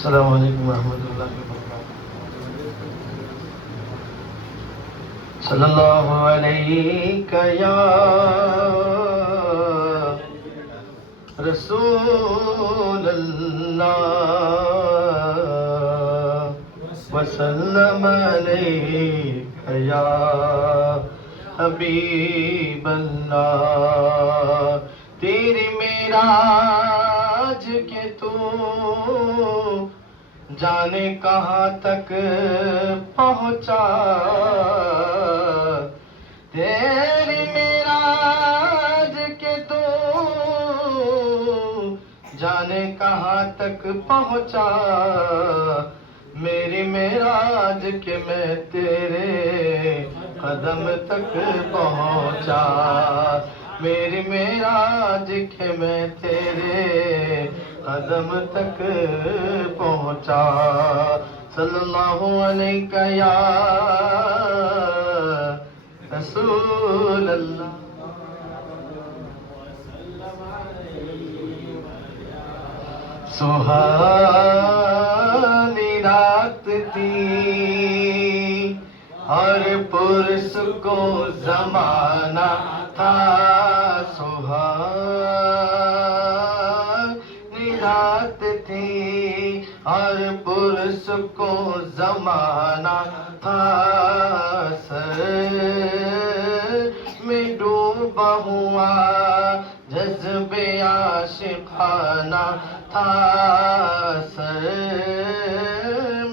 السلام علیکم ورحمۃ اللہ وبرکاتہ۔ صلی اللہ علیہ یا رسول اللہ وسلم علیک یا حبیب اللہ۔ تیری معراج کے تو جانے کہاں تک پہنچا، تیری معراج کے تو جانے کہاں تک پہنچا، میری معراج کے میں تیرے قدم تک پہنچا، میری معراج کے میں تیرے قدم تک پہنچا۔ صلی اللہ علیہ یا رسول اللہ۔ سہانی رات تھی اور پرسکون زمانہ تھا، سہانی رات تھی اور پرسکون زمانہ تھا، سر میں ڈوبا ہوا جذب عاشقانہ تھا، سر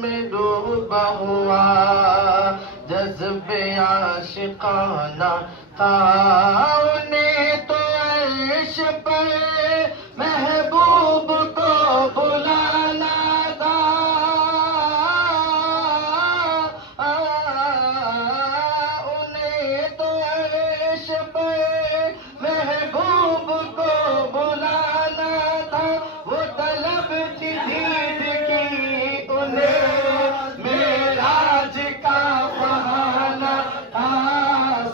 میں ڈوبا ہوا جذب عاشقانہ تھا، انہیں تو عرش پر محبوب کو بلانا تھا، انہیں تو عرش پر محبوب کو بلانا تھا، وہ طلب تھی دید کی انہیں معراج کا بہانہ تھا،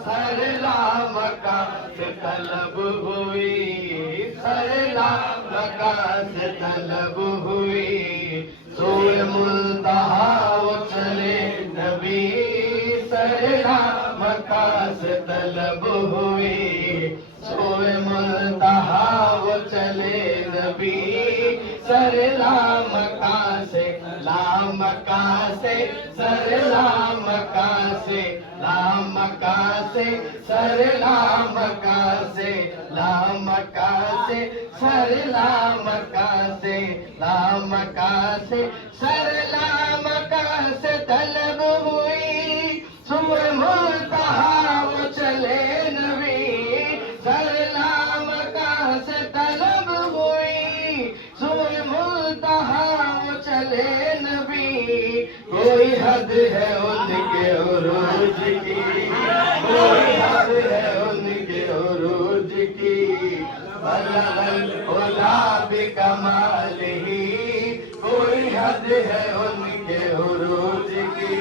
سر لامکاں سے طلب ہوئی، سر لامکاں سے طلب ہوئی، سوئے منتہا وہ چلے نبی، سر لامکاں سے طلب ہوئی، سوئے منتہا وہ چلے نبی، سر لامکاں سے، لامکاں سے، سر لامکاں سے، لامکاں سے، سر لامکاں سے، لامکاں سے، سر لامکاں سے، لامکاں سے، سر لامکاں سے طلب ہوئی، سوئے منتہا وہ چلے نبی، سر لامکاں سے طلب ہوئی، سوئے منتہا وہ چلے نبی، کوئی حد ہے ان کے عروج کی، کوئی حد ہے ان کے عروج کی، بلغ العلا بکمالہ، کوئی حد ہے ان کے عروج کی،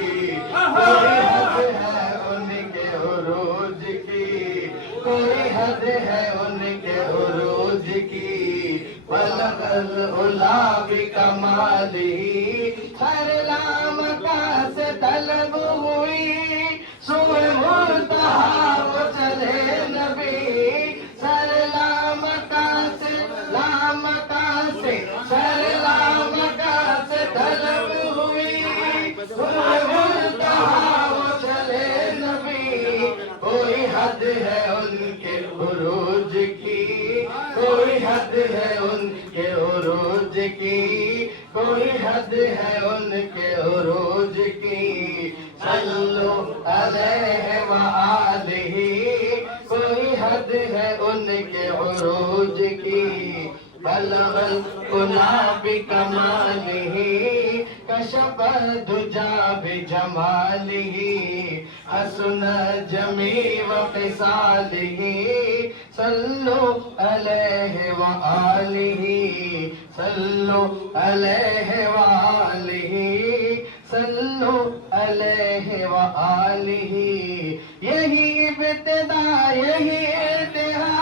کوئی حد ہے ان کے عروج کی، کوئی حد ہے ان کے عروج کی، بلغ العلا بکمالہ، سر لامکاں سے طلب ہوئی، سوئے منتہا وہ چلے نبی، سر لامکاں سے، لامکاں سے، سر لامکاں سے طلب ہوئی، سوئے منتہا وہ چلے نبی، کوئی حد ہے ان کے عروج کی، کوئی حد ہے ان کے عروج کی، کوئی حد ہے ان کے عروج کی، صلو علیہ وآلہ، کوئی حد ہے ان کے عروج کی، بلغ العلا بکمالہ، کشف الدجی بجمالہ، حسن جمیع خصالہ، صلو علیہ وآلہ، صلو علیہ وآلہ، صلو علیہ وآلہ، یہی ابتدا یہی انتہا،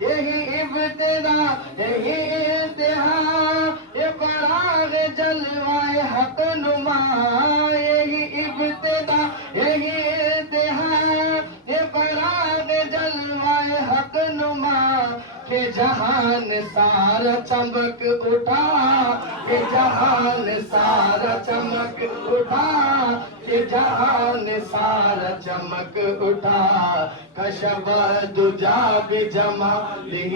یہی ابتدا یہی انتہا، یہ پڑاغ جلوائے حق نما، یہی ابتدا یہی انتہا، یہ فراغ جلوائے حق نما کہ جہان سارا چمک اٹھا، کہ جہان سارا چمک اٹھا، کہ جہان سارا چمک اٹھا، کشف دجا بجمالہ،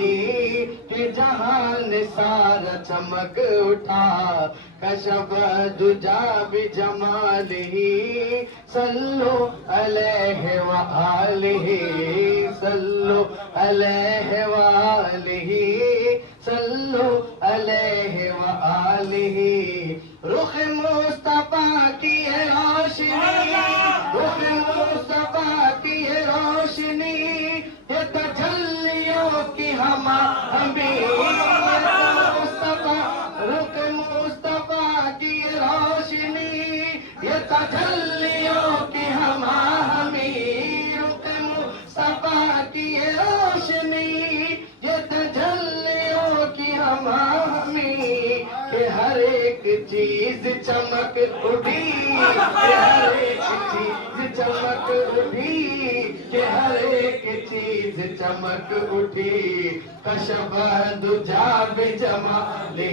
کہ جہان سارا چمک اٹھا، کشف دجا بجمالہ، صلو علیہ وآلہ، صلو علیہ وآلہ، صلو علیہ وآلہ، رخ مصطفیٰ کی ہے روشنی، رخ مصطفیٰ کی ہے روشنی، یہ تجلیوں کی ہمیں مصطفیٰ، رخ مصطفیٰ کی روشنی، یہ تجلیوں کی ہمیں، رخ مصطفیٰ کی روشنی، یہ تجلیوں کی ہمیں، کہ ہر ایک چیز چمک اٹھی، کہ ہر ایک چیز چمک اٹھی، کہ ہر ایک چیز چمک اٹھی، کشف دجا بجمالہ،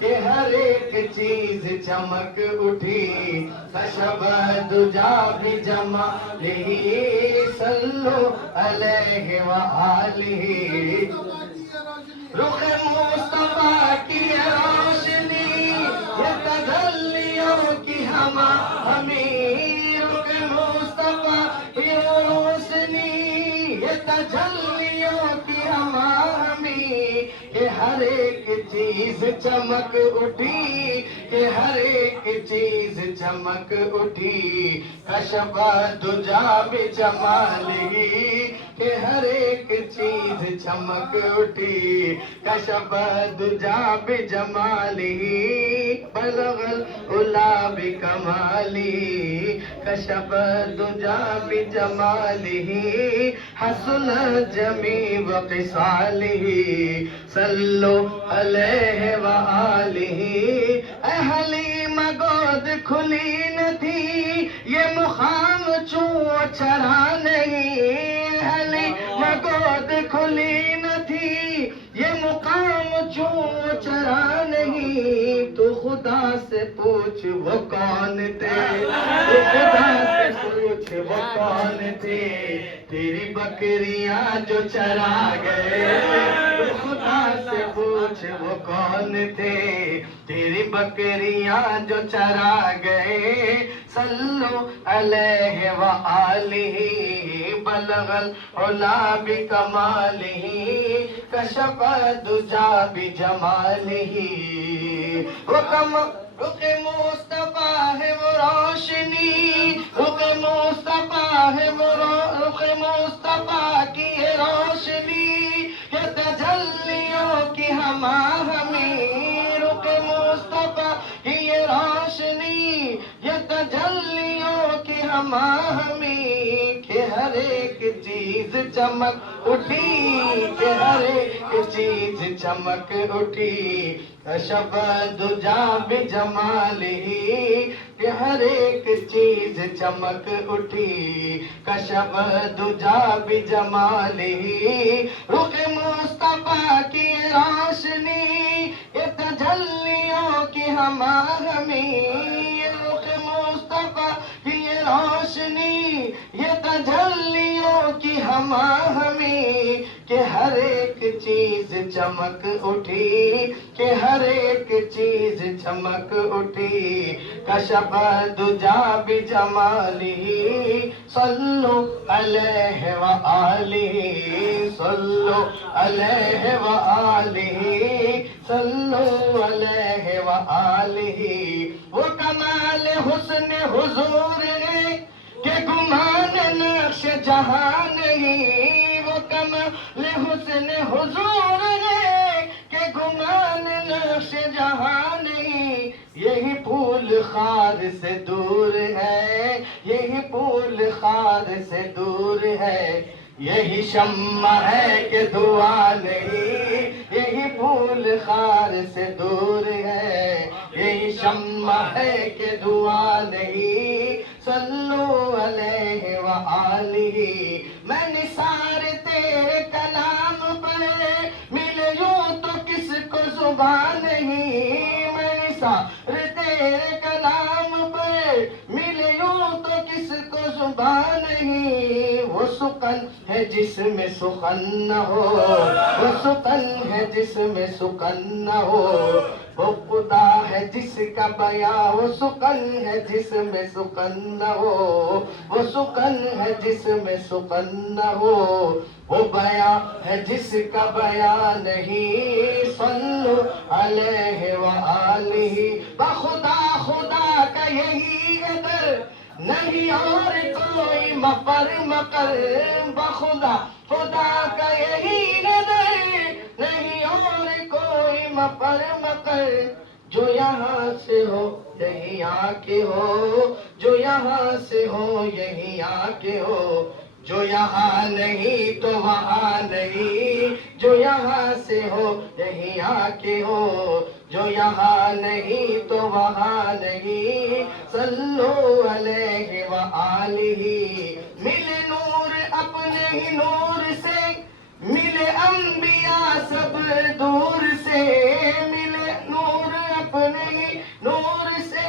کہ ہر ایک چیز چمک اٹھی، کشف دجا بجمالہ، صلو علیہ وآلہ، رخ مصطفیٰ کی روشنی، یہ تجلیوں کی ہمیں، رخ مصطفیٰ کی روشنی، یہ تجلیوں کی ہمیں، کہ ہر ایک چیز چمک اٹھی، کہ ہر ایک چیز چمک اٹھی، کشف دجا بجمالہ، کہ ہر ایک چیز چمک اٹھی، کشف دجا بجمالہ، بلغ العلا بکمالہ، کشف دجا بجمالہ، حسن جمیع خصالہ، صلو علیہ وآلہ، اے حلیم گود کھلی نہ تھی، یہ مقام چوں چرا نہیں، حلیم گود کھلی نہ تھی، یہ مقام چوں چرا نہیں، تو خدا سے پوچھ وہ کون تھے، تو خدا سے پوچھ وہ کون تھے، تیری بکریاں جو چرا گئے، تو خدا سے پوچھ وہ کون تھے، تیری بکریاں جو چرا گئے، صلو علیہ وآلہ، بلغ العلا بکمالہ، کشف دجا بجمالہ، رخ مصطفیٰ ہے وہ روشنی، رخ مصطفیٰ ہے وہ رخ مصطفیٰ کی ہے روشنی، یہ تجلیوں کی ہمیں، رخ مصطفیٰ کی یہ روشنی، یہ تجلیوں کی ہمیں، کہ ہر ایک چیز چمک اٹھی، کہ ہر ایک چیز چمک اٹھی، کشف دجا بجمالہ، کہ ہر ایک چیز چمک اٹھی، کشف دجا بجمالہ، رخ مصطفیٰ کی روشنی، یہ تجلیوں کی ہمیں، رخ مصطفیٰ کی روشنی، یہ تجلیوں کی ہمیں، کہ ہر ایک چیز چمک اٹھی، کہ ہر ایک چیز چمک اٹھی، کشف دجا بجمالہ، صلو علیہ وآلہ، صلو علیہ وآلہ، صلو علیہ وآلہ، وہ کمال حسن حضور ہے کہ گمان نقش جہاں نہیں، وہ کمال حسن حضور ہے کہ گمان نقش جہاں نہیں، یہی پھول خار سے دور ہے، یہی پھول خار سے دور ہے، یہی شمع ہے کہ دعا نہیں، یہی پھول خار سے دور ہے، شمع ہے کہ دعا نہیں، صلو علیہ وآلہ۔ میں نثار تیرے کلام پر، ملے یوں تو کس کو زبان نہیں، میں نثار تیرے کلام پر، ملے یوں تو کس کو زبان نہیں۔ وہ سخن ہے جس میں سخن نہ ہو، وہ سخن ہے جس میں سخن نہ ہو، وہ خدا ہے جس کا بیان، وہ سخن ہے جس میں سخن نہ ہو، وہ سخن ہے جس میں سخن نہ ہو، وہ بیان ہے جس کا بیان نہیں، صلو علیہ وآلہ۔ بخدا خدا کا یہی ہے در، نہیں اور کوئی مفر مکر، بخدا خدا کا یہی ہے در، نہیں اور کوئی مفر مکر، جو یہاں سے ہو یہی آ کے ہو، جو یہاں سے ہو یہی آ کے ہو، جو یہاں نہیں تو وہاں نہیں، جو یہاں سے ہو یہی آ کے ہو، جو یہاں نہیں تو وہاں نہیں، صلو علیہ وآلہ۔ ملے نور اپنے ہی نور سے، ملے انبیاء سب دور سے، ملے نور اپنے ہی نور سے،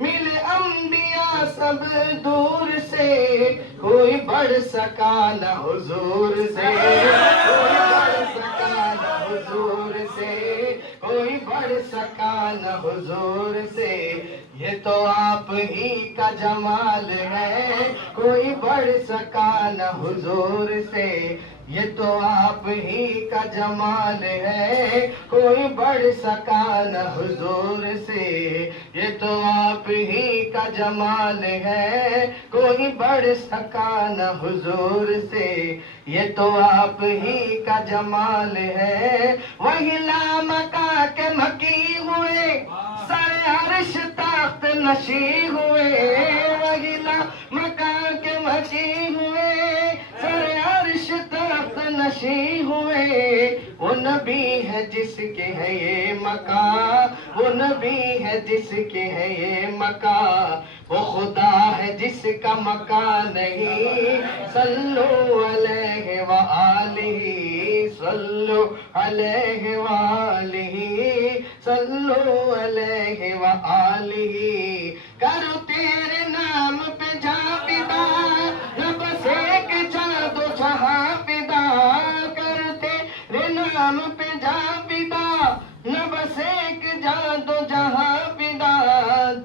ملے انبیاء سب دور سے، کوئی بڑھ سکا نہ حضور سے، کوئی بڑھ سکا نہ حضور سے، کوئی بڑھ سکا نہ حضور سے، یہ تو آپ ہی کا جمال ہے، کوئی بڑھ سکا نہ حضور سے، یہ تو آپ ہی کا جمال ہے، کوئی بڑھ سکا نہ حضور سے، یہ تو آپ ہی کا جمال ہے، کوئی بڑھ سکا نہ حضور سے، یہ تو آپ ہی کا جمال ہے۔ وہی لامکاں کے مکی ہوئے، سر عرش تخت نشی ہوئے، وہی لامکاں کے مکی ہوئے، سر عرش تخت نشی ہوئے، وہ نبی ہے جس کے ہے یہ مقام، وہ نبی ہے جس کے ہے یہ مقام، وہ خدا ہے جس کا مکان نہیں، صلو علیہ وآلہ، صلو علیہ وآلہ، صلو علیہ وآلہ۔ کرو تیرے نام پہ جا فدا، نہ بس ایک جا دو جہاں فدا، کرو تیرے نام پہ جا فدا، نہ بس ایک جا دو جہاں فدا،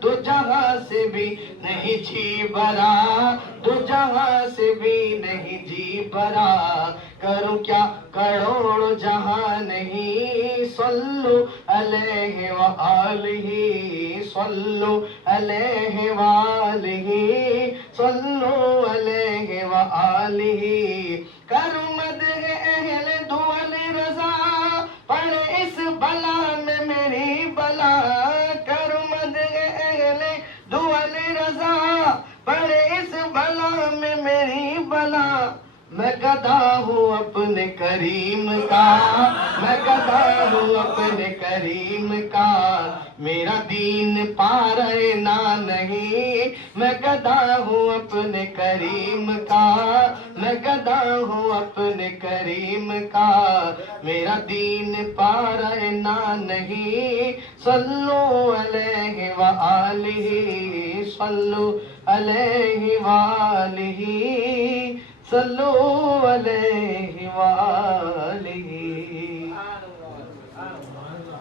دو جہاں سے بھی نہیں جی بھرا، دو جہاں سے بھی نہیں جی بھرا، کروں کیا کروڑ جہاں نہیں، صلو علیہ وآلہ، صلو علیہ وآلہ، صلو علیہ وآلہ۔ کروں مدح اہل دول رضا، پڑے اس بلا میں میری بلا، کروں مدح اہل دول رضا، پڑے اس بلا میں میری بلا، میں گدھا ہوں اپنے کریم کا، میں گدھا ہوں اپنے کریم کا، میرا دین پارے نہ نہیں، میں گدھا ہوں اپنے کریم کا، میں گدھا ہوں اپنے کریم کا، میرا دین پارے نہ نہیں، صلو علیہ وآلہ، صلو علیہ وآلہ، صلو علیہ وآلہ۔